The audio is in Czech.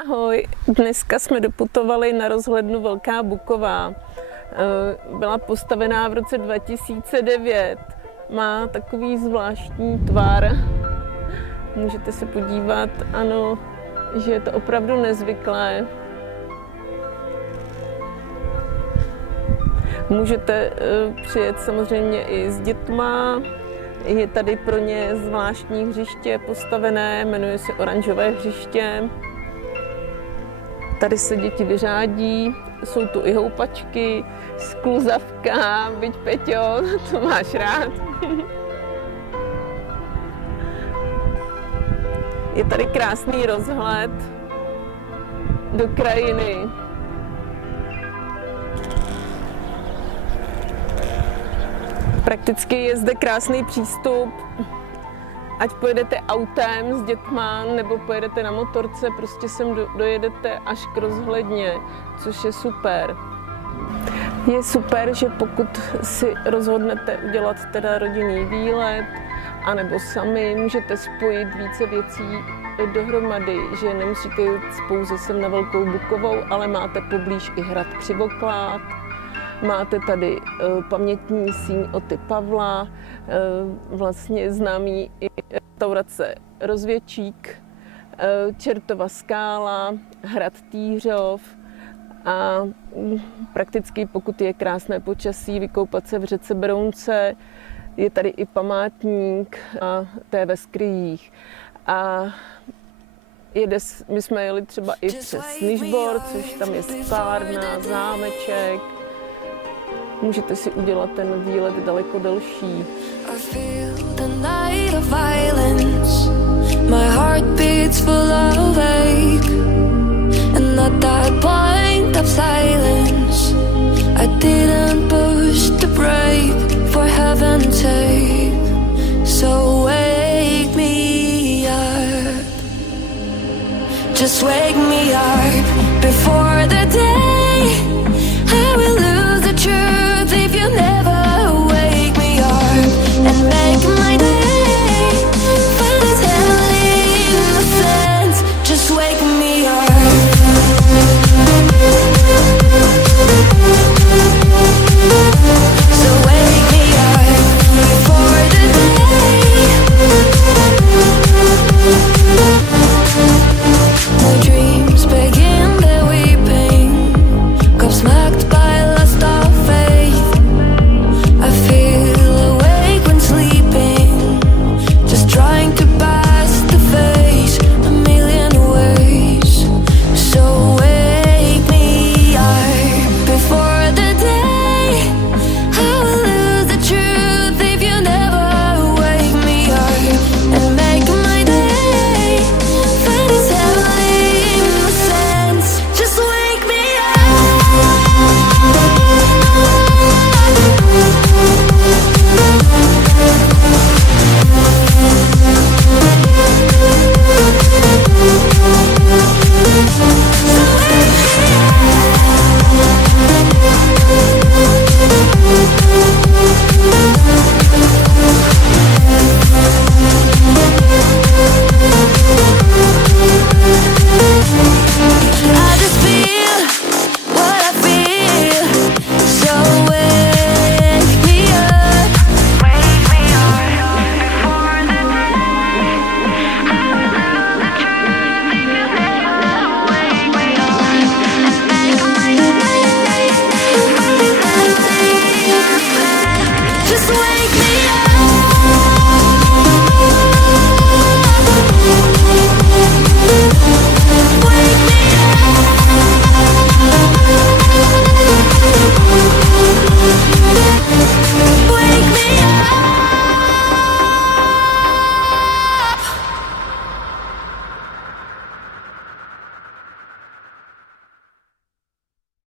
Ahoj, dneska jsme doputovali na rozhlednu Velká Buková. Byla postavená v roce 2009. Má takový zvláštní tvar. Můžete se podívat, ano, že je to opravdu nezvyklé. Můžete přijet samozřejmě i s dětma. Je tady pro ně zvláštní hřiště postavené, jmenuje se Oranžové hřiště. Tady se děti vyřádí, jsou tu i houpačky, skluzavka, byť Peťo, to máš rád. Je tady krásný rozhled do krajiny. Prakticky je zde krásný přístup, ať pojedete autem s dětma, nebo pojedete na motorce, prostě sem dojedete až k rozhledně, což je super. Je super, že pokud si rozhodnete udělat teda rodinný výlet, anebo sami, můžete spojit více věcí dohromady, že nemusíte jít pouze sem na Velkou Bukovou, ale máte poblíž i hrad Křivoklád. Máte tady pamětní síň Oty Pavla, vlastně známý i restaurace Rozvědčík, Čertova skála, hrad Týřov a prakticky pokud je krásné počasí, vykoupat se v řece Berounce, je tady i památník a té ve Skryjích. A my jsme jeli třeba i přes Nižbor, což tam je sklárna, zámeček. Můžete si udělat ten výlet daleko delší. Just wake me up